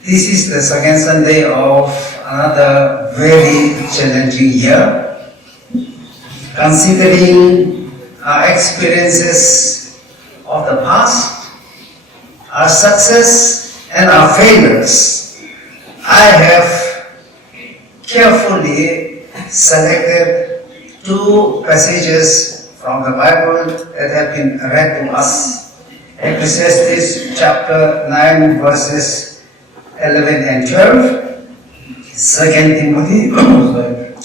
This is the second Sunday of another very challenging year. Considering our experiences of the past, our success and our failures, I have carefully selected two passages from the Bible that have been read to us. Ecclesiastes chapter 9 verses 11 and 12, 2 Timothy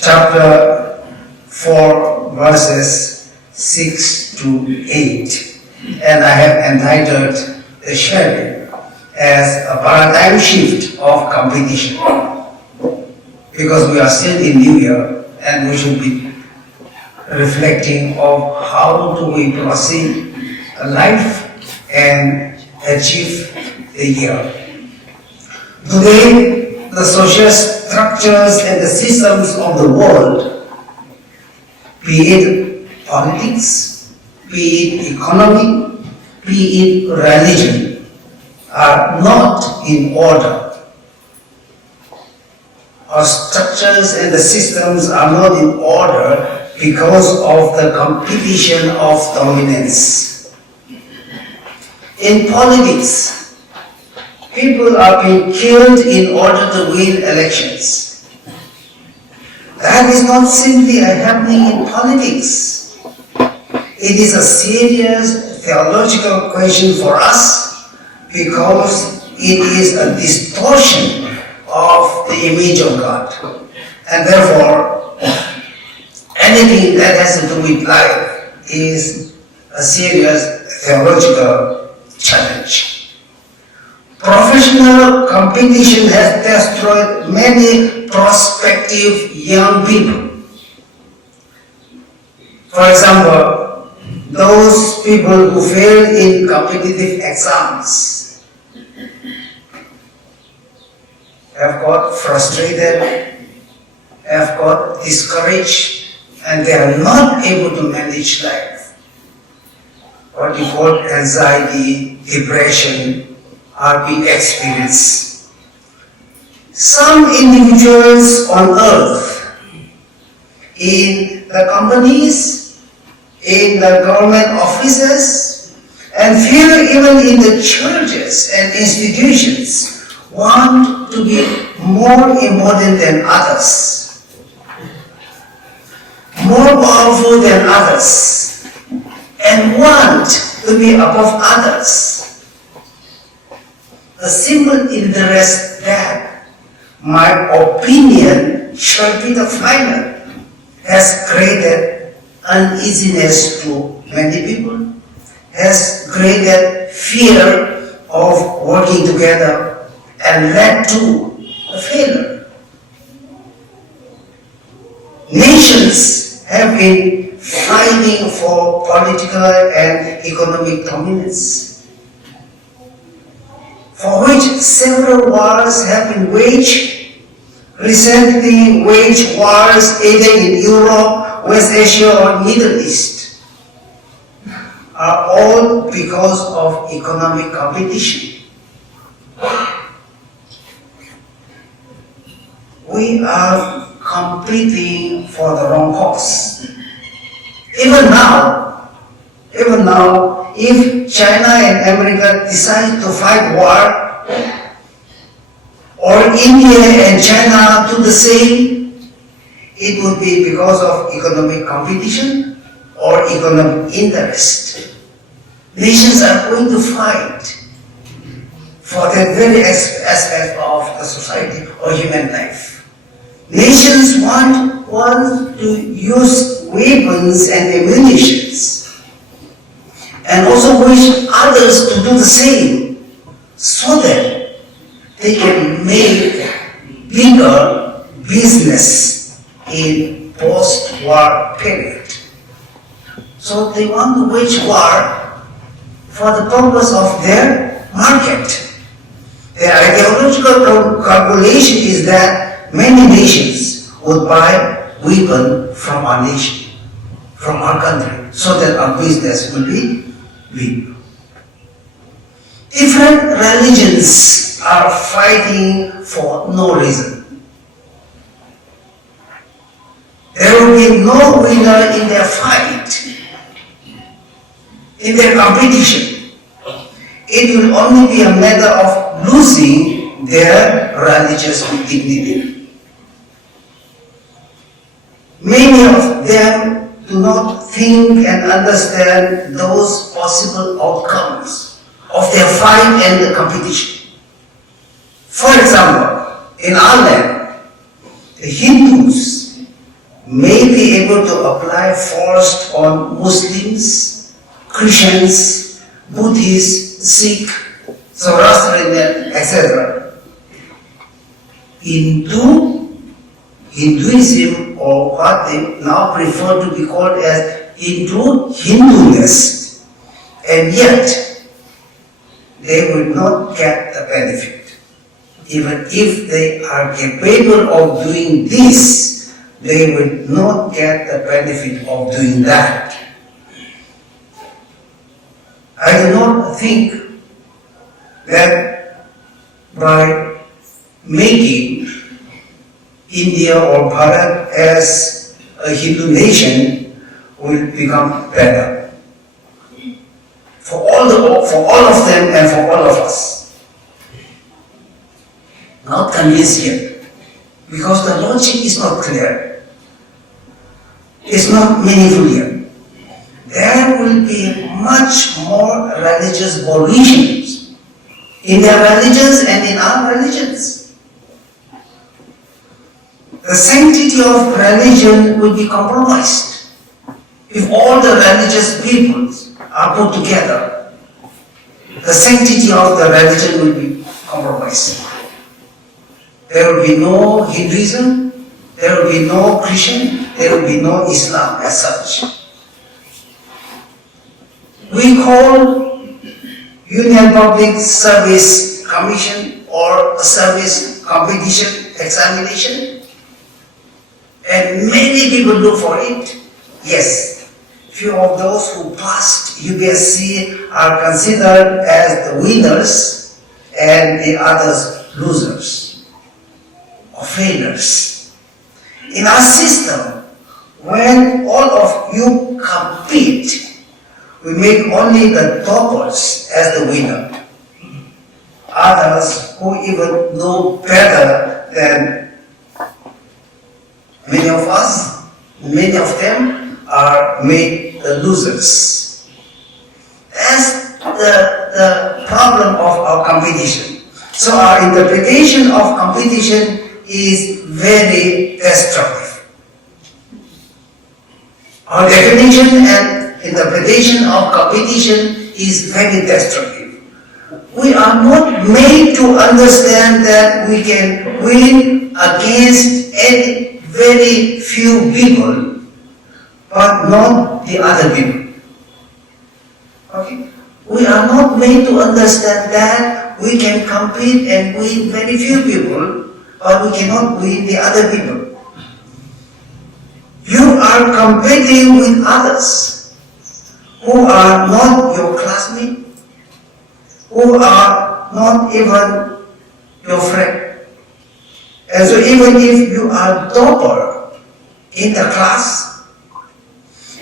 chapter 4 verses 6 to 8. And I have entitled the sharing as a paradigm shift of competition. Because we are still in New Year and we should be reflecting of how do we proceed life and achieve the year. Today, the social structures and the systems of the world, be it politics, be it economy, be it religion, are not in order. Our structures and the systems are not in order because of the competition of dominance. In politics, people are being killed in order to win elections. That is not simply happening in politics. It is a serious theological question for us because it is a distortion of the image of God. And therefore, anything that has to do with life is a serious theological challenge. Professional competition has destroyed many prospective young people. For example, those people who fail in competitive exams have got frustrated, have got discouraged, and they are not able to manage life. What we call anxiety, depression, are being experienced. Some individuals on earth, in the companies, in the government offices, and few even in the churches and institutions, want to be more important than others, more powerful than others, and want to be above others. The simple interest that my opinion should be the final has created uneasiness to many people, has created fear of working together and led to a failure. Nations have been fighting for political and economic dominance, for which several wars have been waged. Recently waged wars either in Europe, West Asia or Middle East are all because of economic competition. We are competing for the wrong cause. Even now, if China and America decide to fight war, or India and China do the same, it would be because of economic competition or economic interest. Nations are going to fight for that very aspect of the society or human life. Nations want to use weapons and ammunitions, and also wish others to do the same, so that they can make bigger business in post-war period. So they want to wage war for the purpose of their market. Their ideological calculation is that many nations would buy weapons from our nation, from our country, so that our business will be weak. Different religions are fighting for no reason. There will be no winner in their fight, in their competition. It will only be a matter of losing their religious dignity. Many of them do not think and understand those possible outcomes of their fight and the competition. For example, in our land, the Hindus may be able to apply force on Muslims, Christians, Buddhists, Sikh, Zoroastrian, etc. Hinduism, or what they now prefer to be called as Hinduness, and yet they will not get the benefit. Even if they are capable of doing this, they will not get the benefit of doing that. I do not think that by making India or Bharat as a Hindu nation will become better for all of them and for all of us. Not convinced yet, because the logic is not clear. It's not meaningful yet. There will be much more religious volitions in their religions and in our religions. The sanctity of religion will be compromised if all the religious peoples are put together. The sanctity of the religion will be compromised. There will be no Hinduism, there will be no Christian, there will be no Islam as such. We call Union Public Service Commission or a service competition examination, and many people look for it. Yes, few of those who passed UPSC are considered as the winners and the others losers or failures. In our system, when all of you compete, we make only the toppers as the winner. Others who even know better than many of us, many of them are made the losers. That's the problem of our competition. So our interpretation of competition is very destructive. Our definition and interpretation of competition is very destructive. We are not made to understand that we can win against any very few people, but not the other people. Okay? We are not made to understand that we can compete and win very few people, but we cannot win the other people. You are competing with others who are not your classmates, who are not even your friend. And so even if you are topper in the class,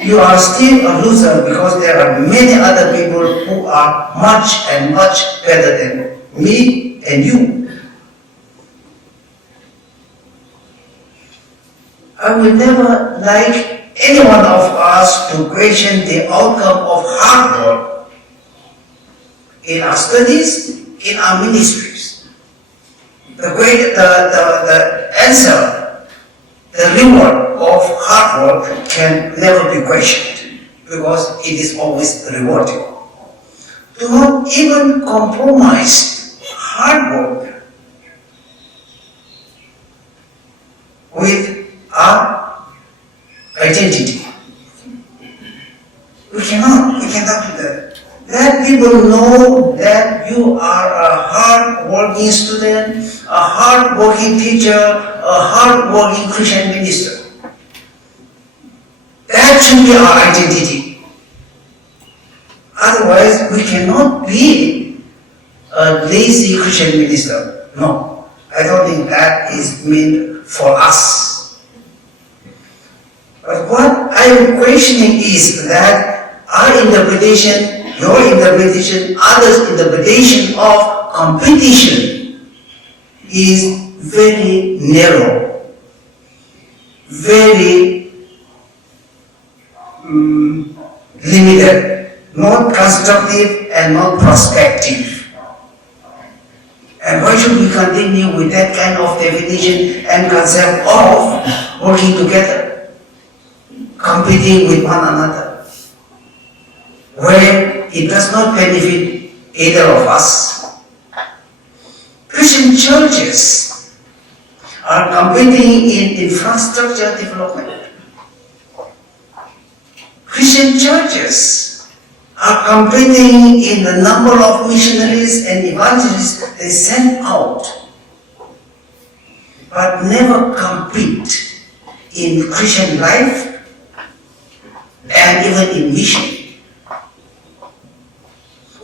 you are still a loser because there are many other people who are much and much better than me and you. I will never like any one of us to question the outcome of hard work in our studies, in our ministries. The answer, the reward of hard work can never be questioned because it is always rewarding. Do not even compromise hard work with our identity. We cannot do that. Let people know that you are a hard-working student, a hard-working teacher, a hard-working Christian minister. That should be our identity. Otherwise, we cannot be a lazy Christian minister. No, I don't think that is meant for us. But what I am questioning is that our interpretation, your interpretation, others' interpretation of competition is very narrow, very limited, not constructive and not prospective. And why should we continue with that kind of definition and concept of working together, competing with one another, where it does not benefit either of us? Christian churches are competing in infrastructure development. Christian churches are competing in the number of missionaries and evangelists they send out, but never compete in Christian life and even in mission.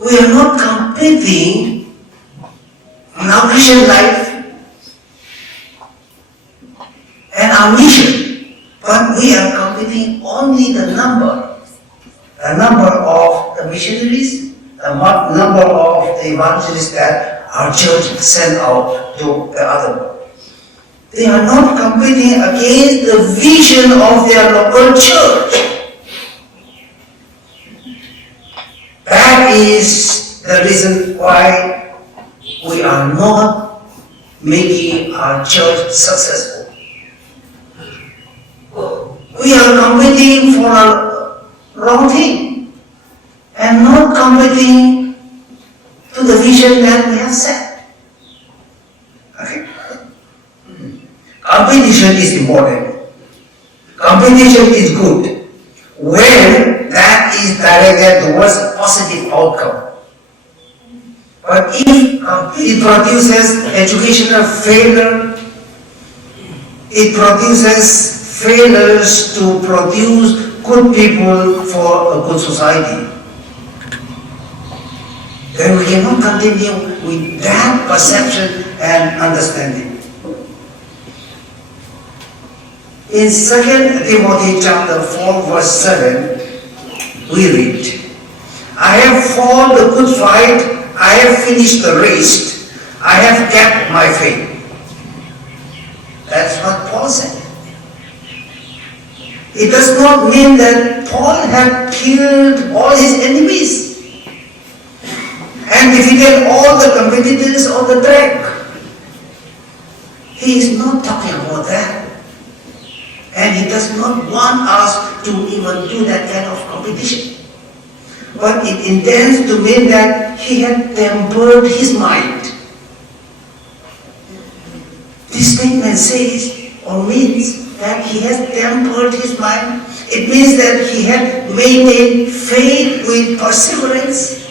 We are not competing in our Christian life and our mission, but we are competing only the number of the missionaries, the number of the evangelists that our church send out to the other world. They are not competing against the vision of their local church. That is the reason why we are not making our church successful. We are competing for a wrong thing and not competing to the vision that we have set. Okay? Competition is important. Competition is good when that is directed towards a positive outcome. But if it produces educational failure, it produces failures to produce good people for a good society, then we cannot continue with that perception and understanding. In 2 Timothy chapter 4 verse 7, we read, I have fought the good fight, I have finished the race, I have kept my faith. That's what Paul said. It does not mean that Paul had killed all his enemies and defeated all the competitors on the track. He is not talking about that. And he does not want us to even do that kind of competition. But it intends to mean that he had tempered his mind. This statement says or means that he has tempered his mind. It means that he had maintained faith with perseverance.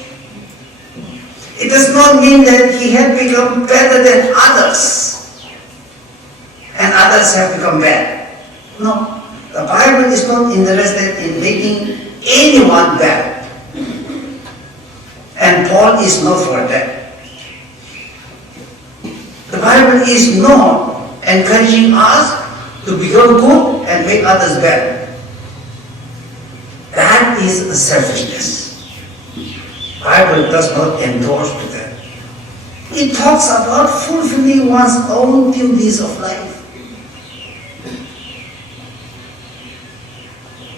It does not mean that he had become better than others and others have become bad. No, the Bible is not interested in making anyone bad. And Paul is not for that. The Bible is not encouraging us to become good and make others bad. That is a selfishness. The Bible does not endorse to that. It talks about fulfilling one's own duties of life.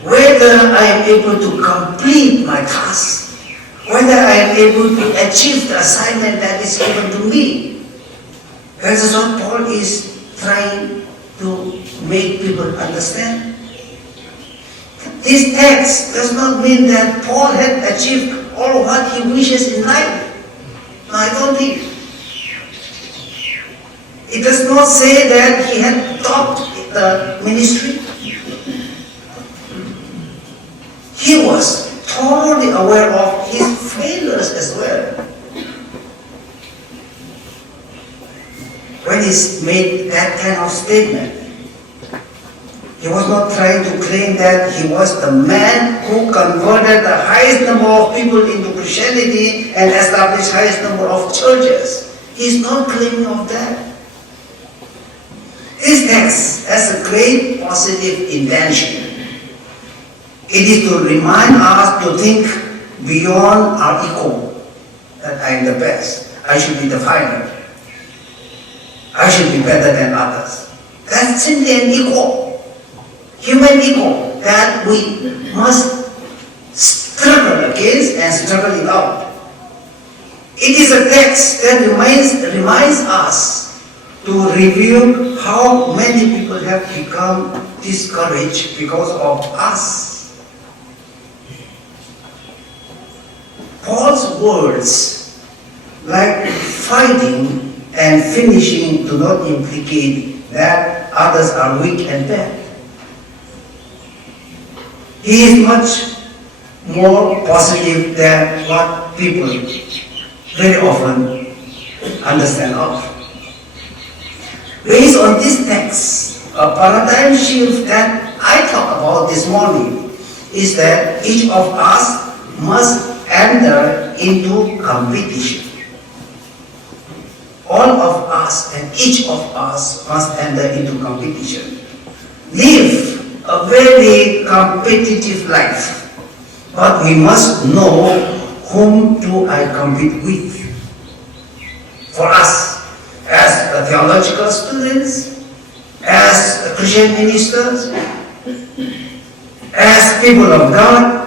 Whether I am able to complete my task, whether I am able to achieve the assignment that is given to me. That is what Paul is trying to make people understand. This text does not mean that Paul had achieved all what he wishes in life. No, I don't think. It does not say that he had topped the ministry. He was thoroughly aware of his failures as well. When he made that kind of statement, He was not trying to claim that he was the man who converted the highest number of people into Christianity and established highest number of churches. He is not claiming of that. This text has a great positive intention. It is to remind us to think beyond our ego, that I am the best, I should be the final, I should be better than others. That's simply an ego, human ego, that we must struggle against and struggle it out. It is a text that reminds us to review how many people have become discouraged because of us. Paul's words, like fighting and finishing, do not implicate that others are weak and bad. He is much more positive than what people very often understand of. Based on this text, a paradigm shift that I talked about this morning is that each of us must enter into competition. All of us and each of us must enter into competition. Live a very competitive life, but we must know whom do I compete with. For us, as theological students, as Christian ministers, as people of God,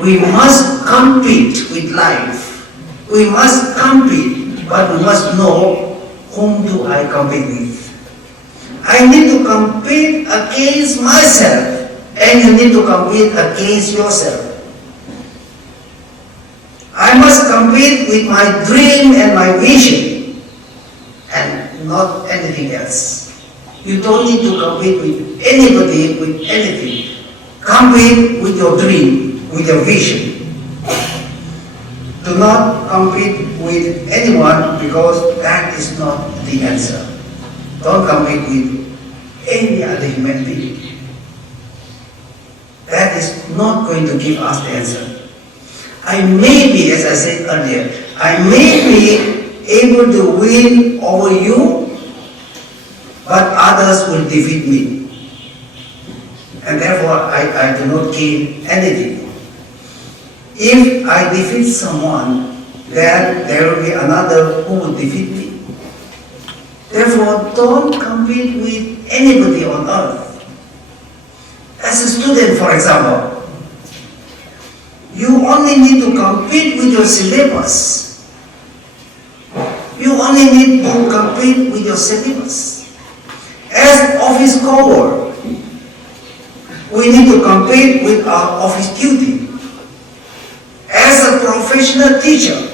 we must compete with life. We must compete, but we must know whom do I compete with. I need to compete against myself, and you need to compete against yourself. I must compete with my dream and my vision, and not anything else. You don't need to compete with anybody, with anything. Compete with your dream, with your vision. Do not compete with anyone, because that is not the answer. Don't compete with any other human being. That is not going to give us the answer. I may be, as I said earlier, I may be able to win over you, but others will defeat me. And therefore, I do not gain anything. If I defeat someone, then there will be another who will defeat me. Therefore, don't compete with anybody on earth. As a student, for example, you only need to compete with your syllabus. You only need to compete with your syllabus. As office goer, we need to compete with our office duty. As a professional teacher,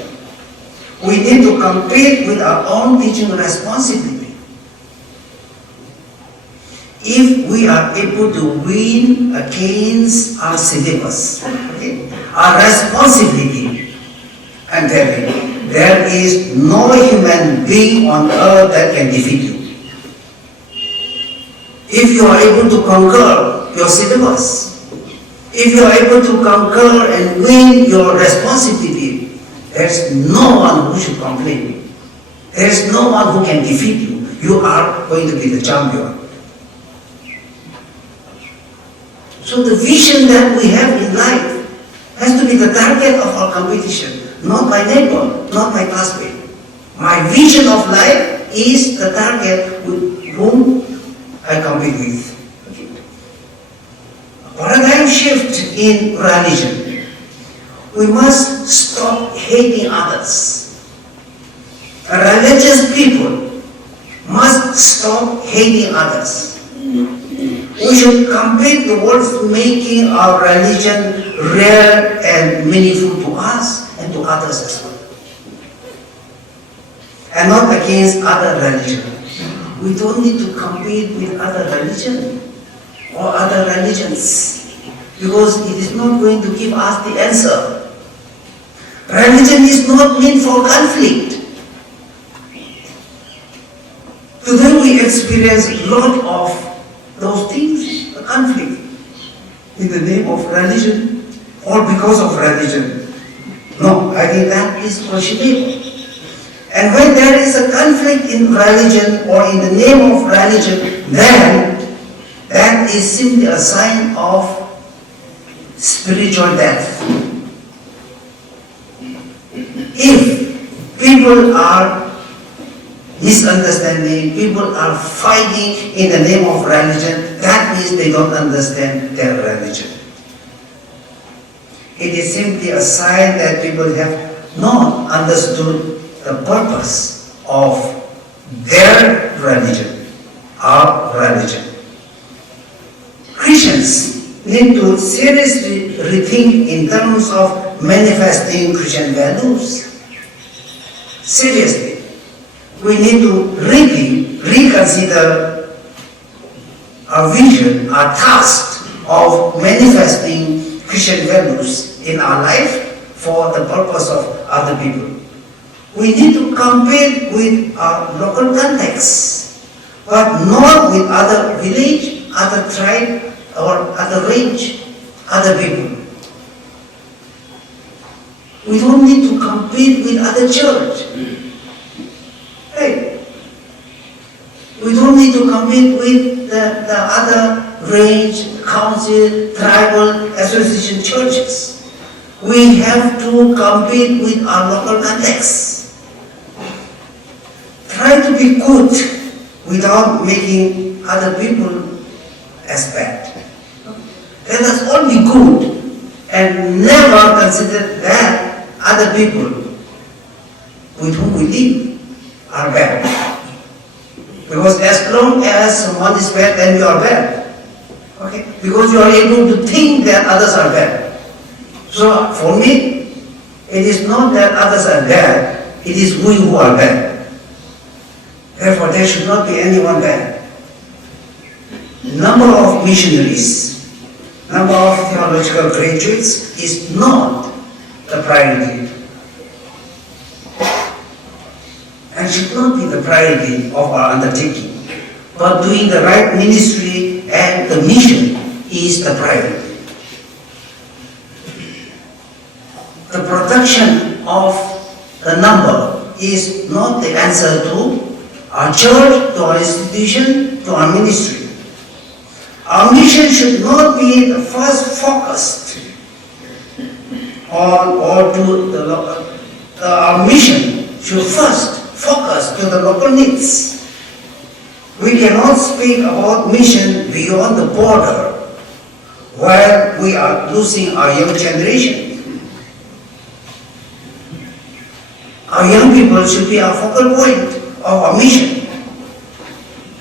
we need to compete with our own teaching responsibility. If we are able to win against our syllabus, our responsibility, I'm telling you, there is no human being on earth that can defeat you. If you are able to conquer your syllabus, if you are able to conquer and win your responsibility, there's no one who should complain. There's no one who can defeat you. You are going to be the champion. So the vision that we have in life has to be the target of our competition, not my neighbor, not my classmate. My vision of life is the target with whom I compete with. A paradigm shift in religion. We must stop hating others. Religious people must stop hating others. We should compete towards making our religion real and meaningful to us and to others as well. And not against other religions. We don't need to compete with other religions or other religions, because it is not going to give us the answer. Religion is not meant for conflict. Today we experience a lot of those things, conflict in the name of religion or because of religion. No, I think that is questionable. And when there is a conflict in religion or in the name of religion, then that is simply a sign of spiritual death. If people are misunderstanding, people are fighting in the name of religion, that means they don't understand their religion. It is simply a sign that people have not understood the purpose of their religion, our religion. Christians need to seriously rethink in terms of manifesting Christian values. Seriously, we need to rethink, reconsider our vision, our task of manifesting Christian values in our life for the purpose of other people. We need to compete with our local context, but not with other village, other tribe, or other range, other people. We don't need to compete with other church. Right? We don't need to compete with the other range, council, tribal, association churches. We have to compete with our local context. Try to be good without making other people as bad. Let us all be good and never consider that other people with whom we live are bad. Because as long as someone is bad, then you are bad. Okay? Because you are able to think that others are bad. So for me, it is not that others are bad, it is we who are bad. Therefore, there should not be anyone bad. Number of missionaries, number of theological graduates is not the priority. And should not be the priority of our undertaking. But doing the right ministry and the mission is the priority. The protection of the number is not the answer to our church, to our institution, to our ministry. Our mission should not be the first focused on or to the local. Our mission should first focus to the local needs. We cannot speak about mission beyond the border while we are losing our young generation. Our young people should be our focal point of our mission.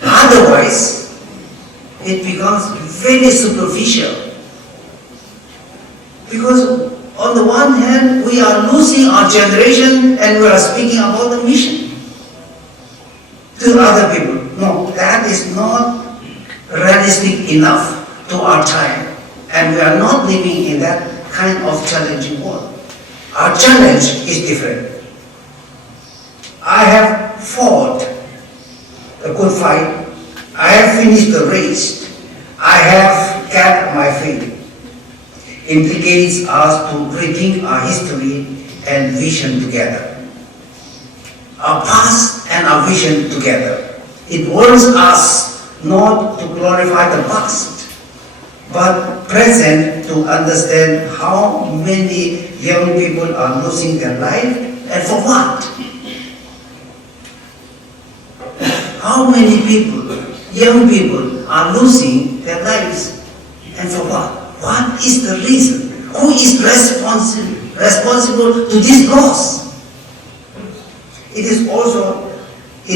Otherwise, it becomes very superficial. Because on the one hand, we are losing our generation and we are speaking about the mission to other people. No, that is not realistic enough to our time. And we are not living in that kind of challenging world. Our challenge is different. I have fought a good fight. I have finished the race. I have kept my faith. Implicates us to rethink our history and vision together. Our past and our vision together. It warns us not to glorify the past, but present to understand how many young people are losing their life and for what. How many people, young people, are losing their lives and for what? What is the reason? Who is responsible to this loss? It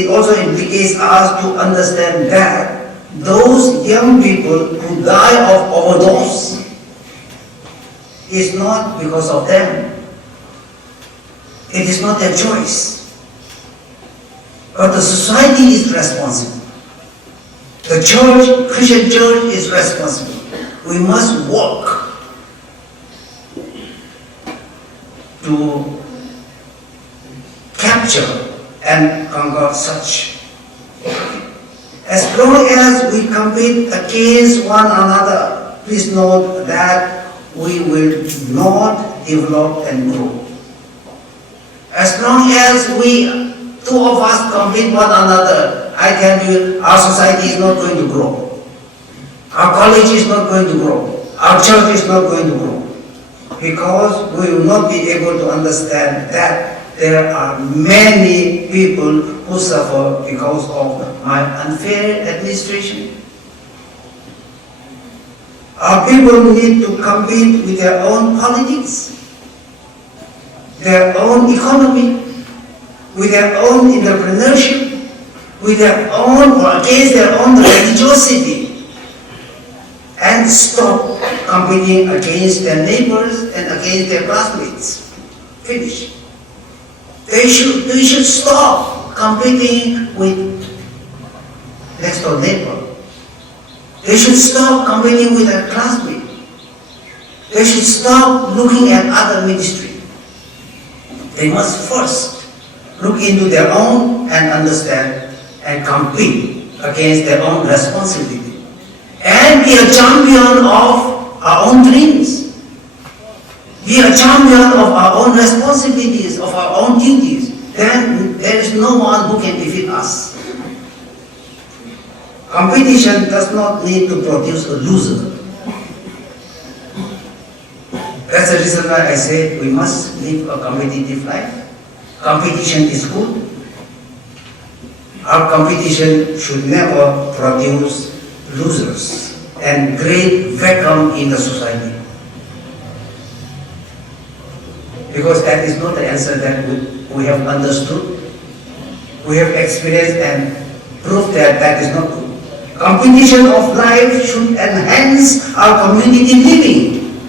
also implicates us to understand that those young people who die of overdose is not because of them. It is not their choice. But the society is responsible. The church, Christian church, is responsible. We must work to capture and conquer such. As long as we compete against one another, please note that we will not develop and grow. As long as two of us compete one another, I tell you, our society is not going to grow. Our college is not going to grow. Our church is not going to grow. Because we will not be able to understand that there are many people who suffer because of my unfair administration. Our people need to compete with their own politics, their own economy, with their own entrepreneurship, with their own or against their own religiosity, and stop competing against their neighbors and against their classmates. Finish. They should stop competing with next door neighbor. They should stop competing with their classmate. They should stop looking at other ministry. They must first look into their own and understand and compete against their own responsibility. And be a champion of our own dreams. Be a champion of our own responsibilities, of our own duties. Then there is no one who can defeat us. Competition does not need to produce a loser. That's the reason why I say we must live a competitive life. Competition is good. Our competition should never produce losers and great vacuum in the society. Because that is not the answer that we have understood. We have experienced and proved that that is not good. Competition of life should enhance our community living.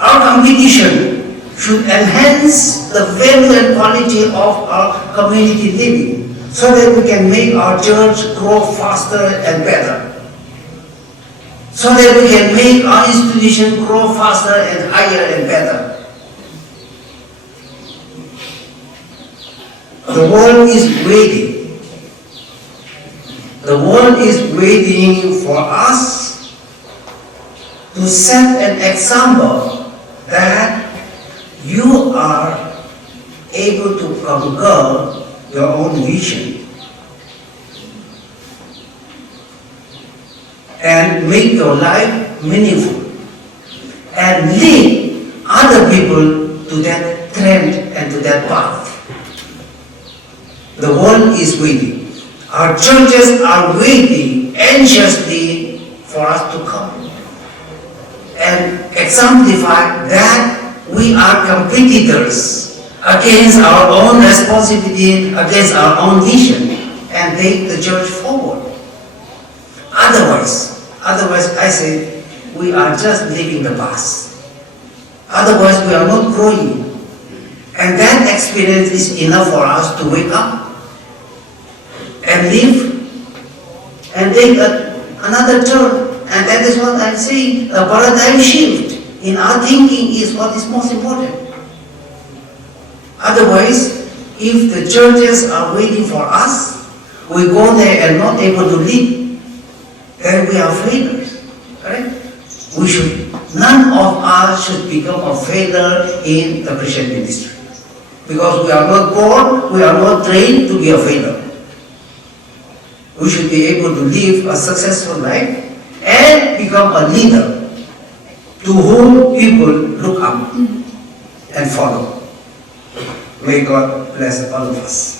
Our competition should enhance the value and quality of our community living so that we can make our church grow faster and better. So that we can make our institution grow faster and higher and better. The world is waiting. The world is waiting for us to set an example that you are able to conquer your own vision and make your life meaningful and lead other people to that trend and to that path. The world is waiting. Our churches are waiting anxiously for us to come and exemplify that we are competitors against our own responsibility, against our own vision, and take the church forward. Otherwise I say we are just living the past. Otherwise we are not growing. And that experience is enough for us to wake up and live and take another turn. And that is what I'm saying. A paradigm shift in our thinking is what is most important. Otherwise, if the churches are waiting for us, we go there and not able to lead, then we are failures. Correct? None of us should become a failure in the Christian ministry. Because we are not born, we are not trained to be a failure. We should be able to live a successful life and become a leader to whom people look up and follow. May God bless all of us.